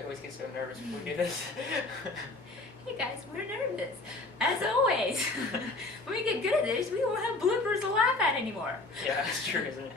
we always get so nervous when we do this? Hey guys, we're nervous. As always. When we get good at this, we won't have bloopers to laugh at anymore. Yeah, that's true, isn't it?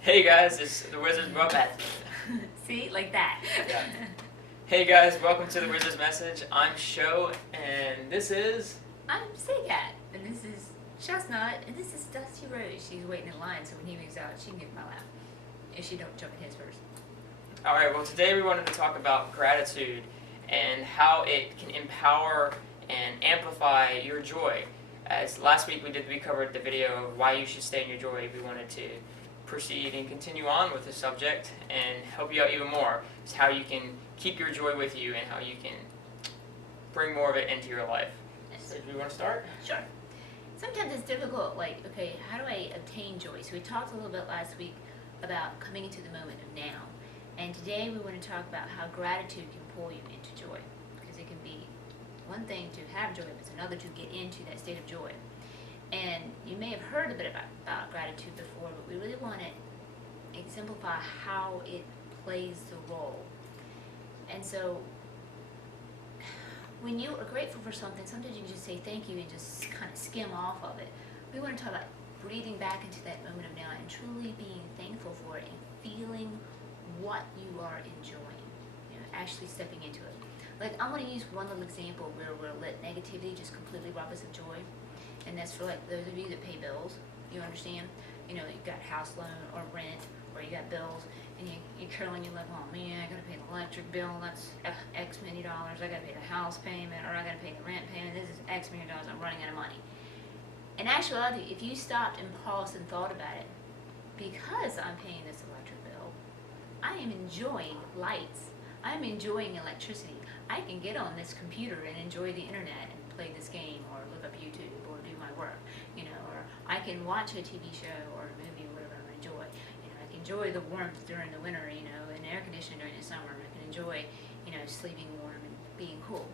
Hey guys, it's the Wizard's Robot. See, like that. Yeah. Hey guys, welcome to the Wizard's Message. I'm Sho, and this is... I'm Saycat, and this is Chestnut, and this is Dusty Rose. She's waiting in line, so when he moves out, she can get my lap. If she don't jump in his first. Alright, well today we wanted to talk about gratitude and how it can empower and amplify your joy. As last week we covered the video of why you should stay in your joy. We wanted to proceed and continue on with the subject and help you out even more. It's how you can keep your joy with you and how you can bring more of it into your life. So do you want to start? Sure. Sometimes it's difficult, like, okay, how do I obtain joy? So we talked a little bit last week about coming into the moment of now. And today we want to talk about how gratitude can pull you into joy. Because it can be one thing to have joy, but it's another to get into that state of joy. And you may have heard a bit about gratitude before, but we really want to exemplify how it plays the role. And so when you are grateful for something, sometimes you can just say thank you and just kind of skim off of it. We want to talk about breathing back into that moment of now and truly being thankful for it and feeling what you are enjoying, actually stepping into it. Like, I'm going to use one little example where we'll let negativity just completely rob us of joy, and that's for like those of you that pay bills. You understand? You've got house loan or rent, or you got bills, and you're curling, you're like, oh man, I got to pay the electric bill, that's X many dollars, I got to pay the house payment, or I got to pay the rent payment, this is X many dollars, I'm running out of money. In actuality, if you stopped and paused and thought about it, because I'm paying this electric bill, I am enjoying lights, I'm enjoying electricity. I can get on this computer and enjoy the internet and play this game or look up YouTube or do my work, or I can watch a TV show or a movie or whatever I enjoy. I can enjoy the warmth during the winter, and air conditioning during the summer. I can enjoy, sleeping warm and being cool.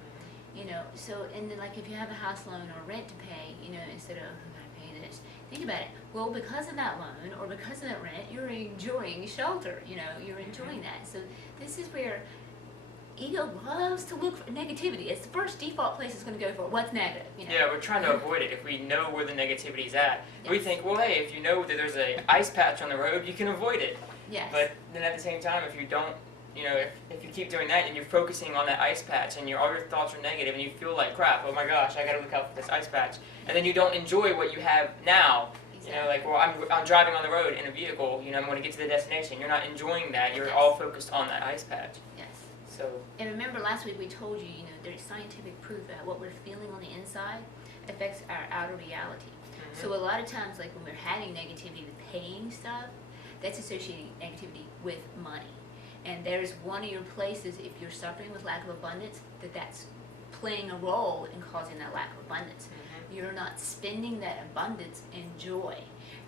So, and then like if you have a house loan or rent to pay, instead of, oh, I gotta pay this, think about it. Well, because of that loan or because of that rent, you're enjoying shelter, you're enjoying that. So this is where ego loves to look for negativity. It's the first default place it's going to go for. What's negative? Yeah, we're trying to avoid it if we know where the negativity is at. Yes. We think, well, hey, if you know that there's an ice patch on the road, you can avoid it. Yes. But then at the same time, if you don't, if you keep doing that and you're focusing on that ice patch and all your thoughts are negative and you feel like crap, oh my gosh, I got to look out for this ice patch, and then you don't enjoy what you have now. Exactly. Like, well, I'm driving on the road in a vehicle, I'm going to get to the destination. You're not enjoying that. You're all focused on that ice patch. Yes. So. And remember last week we told you, there's scientific proof that what we're feeling on the inside affects our outer reality. Mm-hmm. So a lot of times, like when we're having negativity with paying stuff, that's associating negativity with money. And there's one of your places, if you're suffering with lack of abundance, that's playing a role in causing that lack of abundance. Mm-hmm. You're not spending that abundance in joy.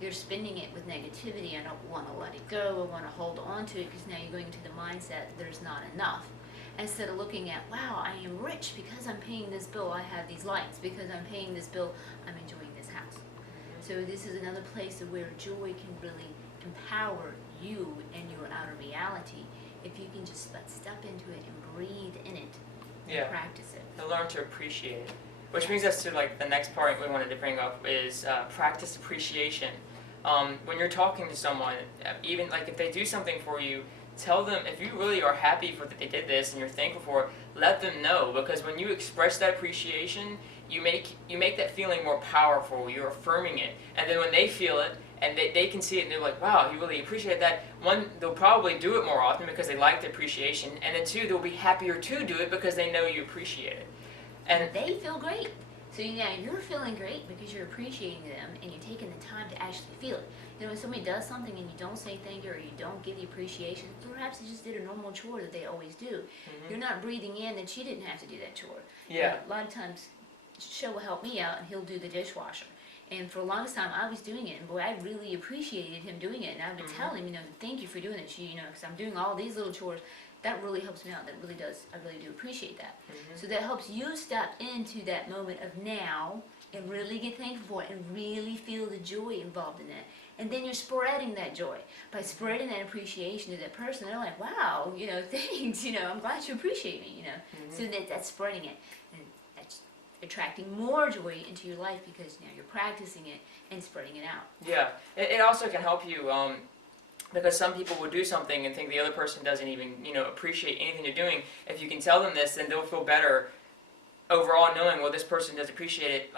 You're spending it with negativity. I don't want to let it go. I want to hold on to it because now you're going into the mindset there's not enough. Instead of looking at, wow, I am rich because I'm paying this bill. I have these lights. Because I'm paying this bill, I'm enjoying this house. Mm-hmm. So this is another place where joy can really empower you and your outer reality if you can just step into it and breathe in it and practice it. To learn to appreciate it. Which brings us to like the next part we wanted to bring up is practice appreciation. When you're talking to someone, even like if they do something for you, tell them, if you really are happy for that they did this and you're thankful for it, let them know, because when you express that appreciation, you make that feeling more powerful. You're affirming it, and then when they feel it and they can see it and they're like, wow, you really appreciate that. One, they'll probably do it more often because they like the appreciation, and then two, they'll be happier to do it because they know you appreciate it. And they feel great. So you're feeling great because you're appreciating them and you're taking the time to actually feel it. When somebody does something and you don't say thank you or you don't give the appreciation, perhaps they just did a normal chore that they always do. Mm-hmm. You're not breathing in that she didn't have to do that chore. Yeah. A lot of times, Sho will help me out and he'll do the dishwasher. And for the longest time, I was doing it, and boy, I really appreciated him doing it. And I would tell him, thank you for doing this, because I'm doing all these little chores. That really helps me out. That really does. I really do appreciate that. Mm-hmm. So that helps you step into that moment of now and really get thankful for it and really feel the joy involved in it. And then you're spreading that joy. By spreading that appreciation to that person, they're like, wow, thanks, I'm glad you appreciate me, So that's spreading it. And that's attracting more joy into your life because now you're practicing it and spreading it out. Yeah, it also can help you because some people will do something and think the other person doesn't even appreciate anything they're doing. If you can tell them this, then they'll feel better overall knowing, well, this person does appreciate it.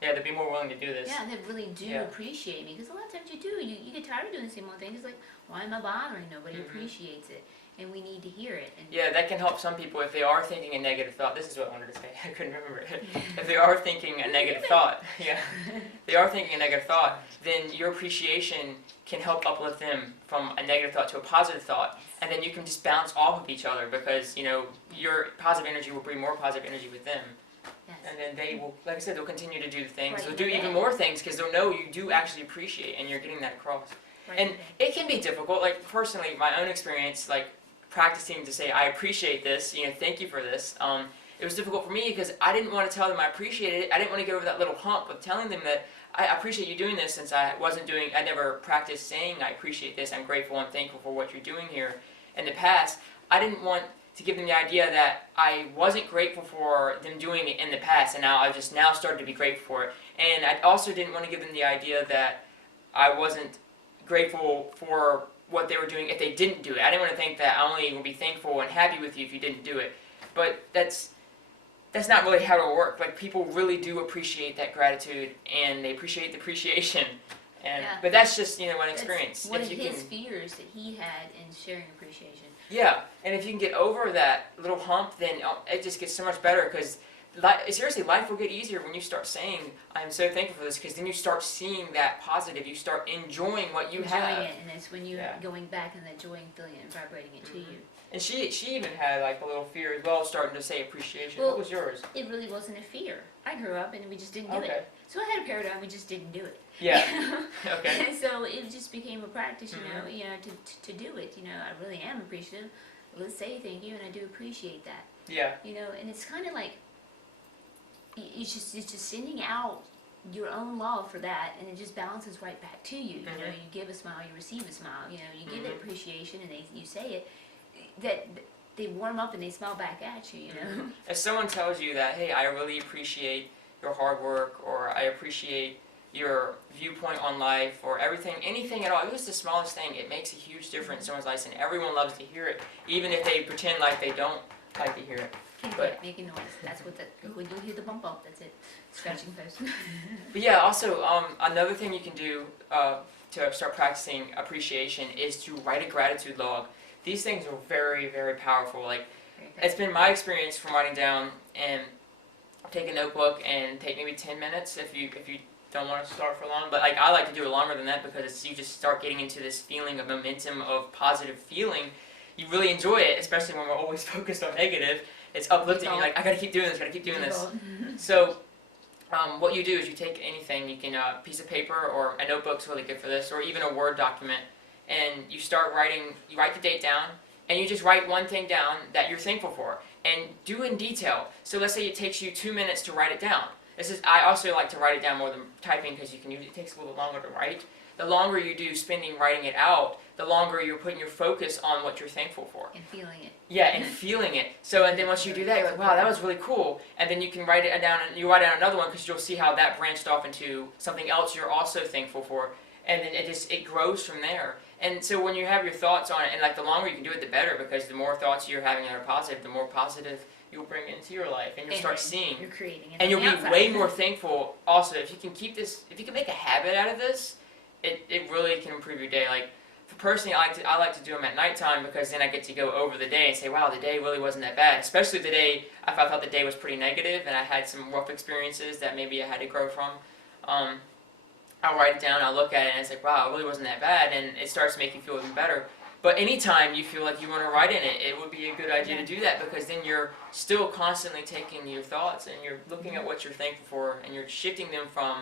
They'd be more willing to do this. Yeah, they really do appreciate me because a lot of times you get tired of doing the same old thing. It's like, why am I bothering? Nobody appreciates it. And we need to hear it. And yeah, that can help some people if they are thinking a negative thought. This is what I wanted to say. I couldn't remember it. If they are thinking a negative thought, they are thinking a negative thought, then your appreciation can help uplift them from a negative thought to a positive thought. And then you can just bounce off of each other because, your positive energy will bring more positive energy with them. Yes. And then they will, like I said, they'll continue to do the things. Right. They'll do even more things because they'll know you do actually appreciate and you're getting that across. Right. And it can be difficult. Like, personally, my own experience, like, practicing to say, I appreciate this, thank you for this. It was difficult for me because I didn't want to tell them I appreciated it. I didn't want to get over that little hump of telling them that I appreciate you doing this since I never practiced saying I appreciate this, I'm grateful, I'm thankful for what you're doing here in the past. I didn't want to give them the idea that I wasn't grateful for them doing it in the past and now I just now started to be grateful for it. And I also didn't want to give them the idea that I wasn't grateful for what they were doing if they didn't do it. I didn't want to think that I only will be thankful and happy with you if you didn't do it. But that's not really how it works. Like, people really do appreciate that gratitude and they appreciate the appreciation. But that's just, one experience. That's one of his fears that he had in sharing appreciation. Yeah, and if you can get over that little hump, then it just gets so much better because seriously, life will get easier when you start saying, I'm so thankful for this, because then you start seeing that positive, you start enjoying what you have. Enjoying it, and it's when you're going back and that joy and feeling it and vibrating it to you. And she even had like a little fear as well, starting to say appreciation. Well, what was yours? It really wasn't a fear. I grew up and we just didn't do it. So I had a paradigm, we just didn't do it. Yeah. Okay. And so it just became a practice, to do it. I really am appreciative. Let's say thank you, and I do appreciate that. Yeah. And it's kind of like, it's just sending out your own love for that, and it just bounces right back to you. You give a smile, you receive a smile. You give that appreciation, and you say it. That they warm up and they smile back at you. If someone tells you that, hey, I really appreciate your hard work, or I appreciate your viewpoint on life, or anything at all, even if it's the smallest thing, it makes a huge difference in someone's life, and everyone loves to hear it, even if they pretend like they don't like to hear it. But making noise. That's when you hear the bump up. That's it. Scratching post. But yeah, also another thing you can do to start practicing appreciation is to write a gratitude log. These things are very, very powerful. Like, it's been my experience from writing down, and take a notebook and take maybe 10 minutes if you don't want to start for long. But like, I like to do it longer than that because you just start getting into this feeling of momentum of positive feeling. You really enjoy it, especially when we're always focused on negative. It's uplifting. You're like, I gotta keep doing this, gotta keep doing this. So what you do is you take anything, you can a piece of paper, or a notebook's really good for this, or even a Word document, and you start writing, you write the date down, and you just write one thing down that you're thankful for, and do in detail. So let's say it takes you 2 minutes to write it down. I also like to write it down more than typing because it takes a little longer to write. The longer you do spending writing it out, the longer you're putting your focus on what you're thankful for. And feeling it. Yeah, and feeling it. So, and then once you do that, you're like, wow, that was really cool. And then you can write it down, and you write down another one because you'll see how that branched off into something else you're also thankful for. And then it grows from there. And so when you have your thoughts on it, and like the longer you can do it, the better, because the more thoughts you're having that are positive, the more positive you'll bring into your life, and you'll start seeing. You're creating it. And you'll be way more thankful. Also, if you can keep this, if you can make a habit out of this, it really can improve your day. Like, personally, I like to do them at nighttime because then I get to go over the day and say, wow, the day really wasn't that bad. Especially the day if I thought the day was pretty negative and I had some rough experiences that maybe I had to grow from. I'll write it down, I'll look at it, and it's like, wow, it really wasn't that bad, and it starts to make you feel even better. But anytime you feel like you want to write in it, it would be a good idea to do that, because then you're still constantly taking your thoughts and you're looking at what you're thankful for, and you're shifting them from,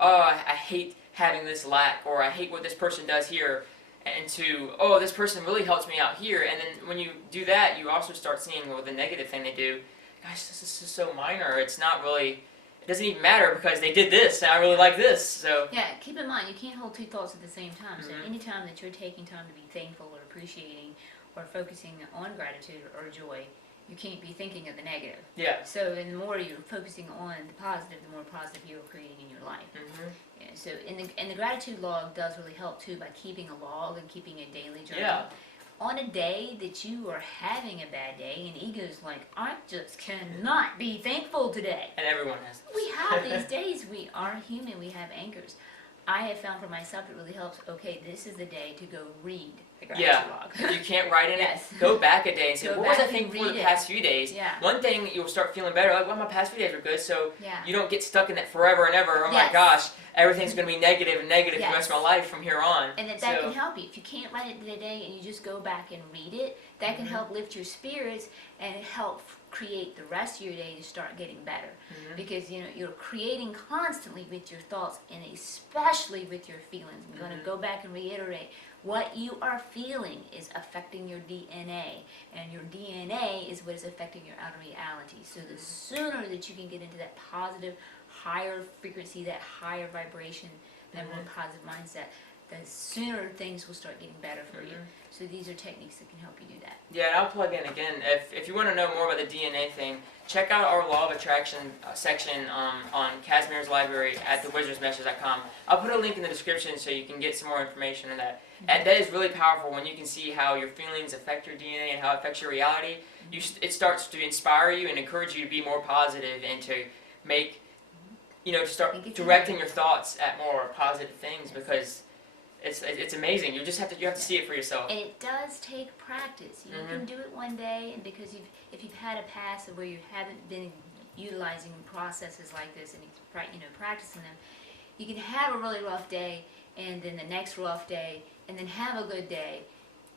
oh, I hate having this lack, or I hate what this person does here, and to, oh, this person really helps me out here. And then when you do that, you also start seeing, well, the negative thing they do, gosh, this is so minor. It's not really it doesn't even matter because they did this and I really like this. So Yeah, keep in mind, you can't hold two thoughts at the same time. So Mhm. anytime that you're taking time to be thankful or appreciating or focusing on gratitude or joy, you can't be thinking of the negative. yeah. So and the more you're focusing on the positive, the more positive you're creating in your life. Mhm. Yeah, so and the gratitude log does really help too by keeping a log and keeping a daily journal. Yeah. On a day that you are having a bad day and ego's like, I just cannot be thankful today. And everyone has this. We have these days. We are human. We have anchors. I have found for myself it really helps. Okay, this is the day to go read the gratitude Yeah. log. If you can't write in Yes. it, go back a day and say, Go what was I back and thinking for the read past few days? Yeah. One thing, you'll start feeling better. Like, well, my past few days were good, so Yeah. you don't get stuck in that forever and ever. Oh my Yes. gosh, everything's going to be negative and negative for the rest of Yes. my life from here on. And that So- can help you. If you can't write it today and you just go back and read it, that can Mhm. help lift your spirits and help create the rest of your day to start getting better. Mhm. Because you're creating constantly with your thoughts and especially with your feelings. I'm going Mhm. to go back and reiterate what you are feeling is affecting your DNA, and your DNA is what is affecting your outer reality. So the sooner that you can get into that positive, higher frequency, that higher vibration, that more positive mindset, the sooner things will start getting better for you. Mhm. So these are techniques that can help you do that. Yeah, and I'll plug in again. If you want to know more about the DNA thing, check out our Law of Attraction section on Casimir's library at thewizardsmessage.com. I'll put a link in the description so you can get some more information on that. And that is really powerful when you can see how your feelings affect your DNA and how it affects your reality. It starts to inspire you and encourage you to be more positive and to make, to start Think it's directing your thoughts at more positive things because it's amazing. You have to see it for yourself. And it does take practice. You Mhm. can do it one day, and because if you've had a past where you haven't been utilizing processes like this and practicing them, you can have a really rough day, and then the next rough day, and then have a good day.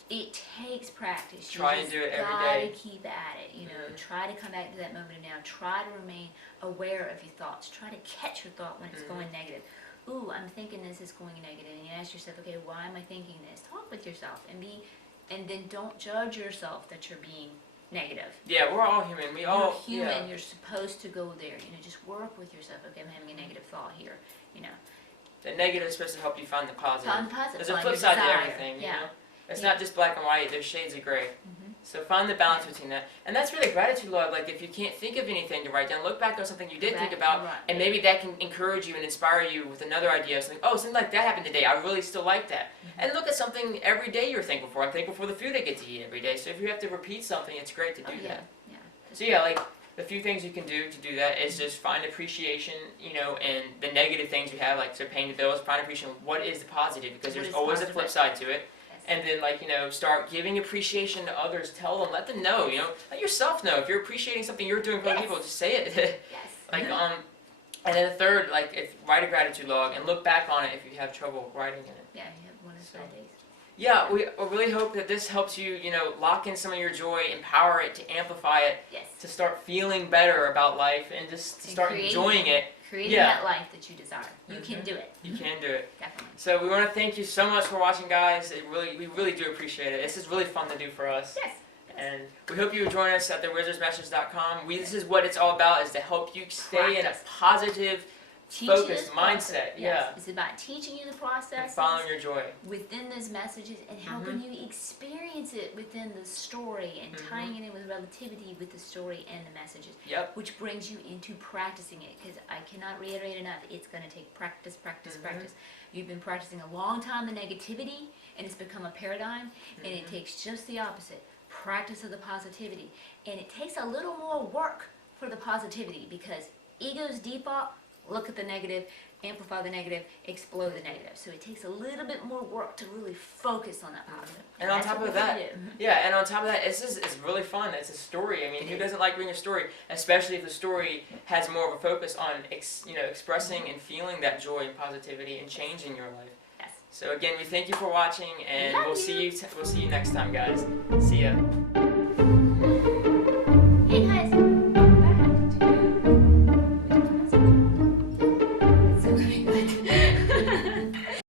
It takes practice. Try and do it every gotta day. keep at it. Mhm. Try to come back to that moment of now. Try to remain aware of your thoughts. Try to catch your thought when it's Mhm. going negative. Ooh, I'm thinking this is going negative, and you ask yourself, okay, why am I thinking this? Talk with yourself and then don't judge yourself that you're being negative. Yeah, we're all human. We You're all human. Yeah. You're supposed to go there. Just work with yourself. Okay, I'm having a negative thought here. The negative is supposed to help you find the positive. Find the positive. There's a Find flip your side to desire. everything. Yeah. It's Yeah. not just black and white. There's shades of gray. Mhm. So find the balance between that, and that's really gratitude log. Like if you can't think of anything to write down, look back on something you did think about, Right. and maybe that can encourage you and inspire you with another idea. Something, oh, something like that happened today. I really still like that. And look at something every day you're thankful for. I'm thankful for the food I get to eat every day. So if you have to repeat something, it's great to do Oh, yeah. that. Yeah. So yeah, like the few things you can do to do that is just find appreciation, and the negative things you have, like so paying the bills, find appreciation. What is the positive? Because What there's is always a positive? flip side to it. Yes. And then start giving appreciation to others. Tell them, let them know. Let yourself know if you're appreciating something you're doing for other Yes. people. Just say it. Yes. And then the third, write a gratitude log and look back on it if you have trouble writing in it. Yeah, you have one of those bad days. Yeah, we really hope that this helps you, lock in some of your joy, empower it, to amplify it, Yes. to start feeling better about life, and just to And start creating enjoying it. Creating Yeah. that life that you desire. You can Mhm. do it. You can do it. Definitely. So we want to thank you so much for watching, guys. We really do appreciate it. This is really fun to do for us. Yes. And we hope you join us at thewizardsmessage.com. This is what it's all about, is to help you stay in a Practice. positive, Teach you focused this process. mindset. Yes. Yeah. It's about teaching you the And process following your joy. within those messages and helping you experience it within the story and Mhm. tying it in with relativity with the story and the messages, Yep. which brings you into practicing it. Because I cannot reiterate enough, it's going to take practice, practice, Mhm. practice. You've been practicing a long time the negativity, and it's become a paradigm, and it Mhm. takes just the opposite, practice of the positivity. And it takes a little more work for the positivity because ego's default, look at the negative, amplify the negative, explode the negative. So it takes a little bit more work to really focus on that positive. And on that's top what of we're that, gonna do. Yeah, and on top of that, it's really fun. It's a story. I mean, It who is. doesn't like reading a story? Especially if the story has more of a focus on, expressing and feeling that joy and positivity and changing your life. Yes. So again, we thank you for watching, and Love we'll you. see you next time, guys. See ya.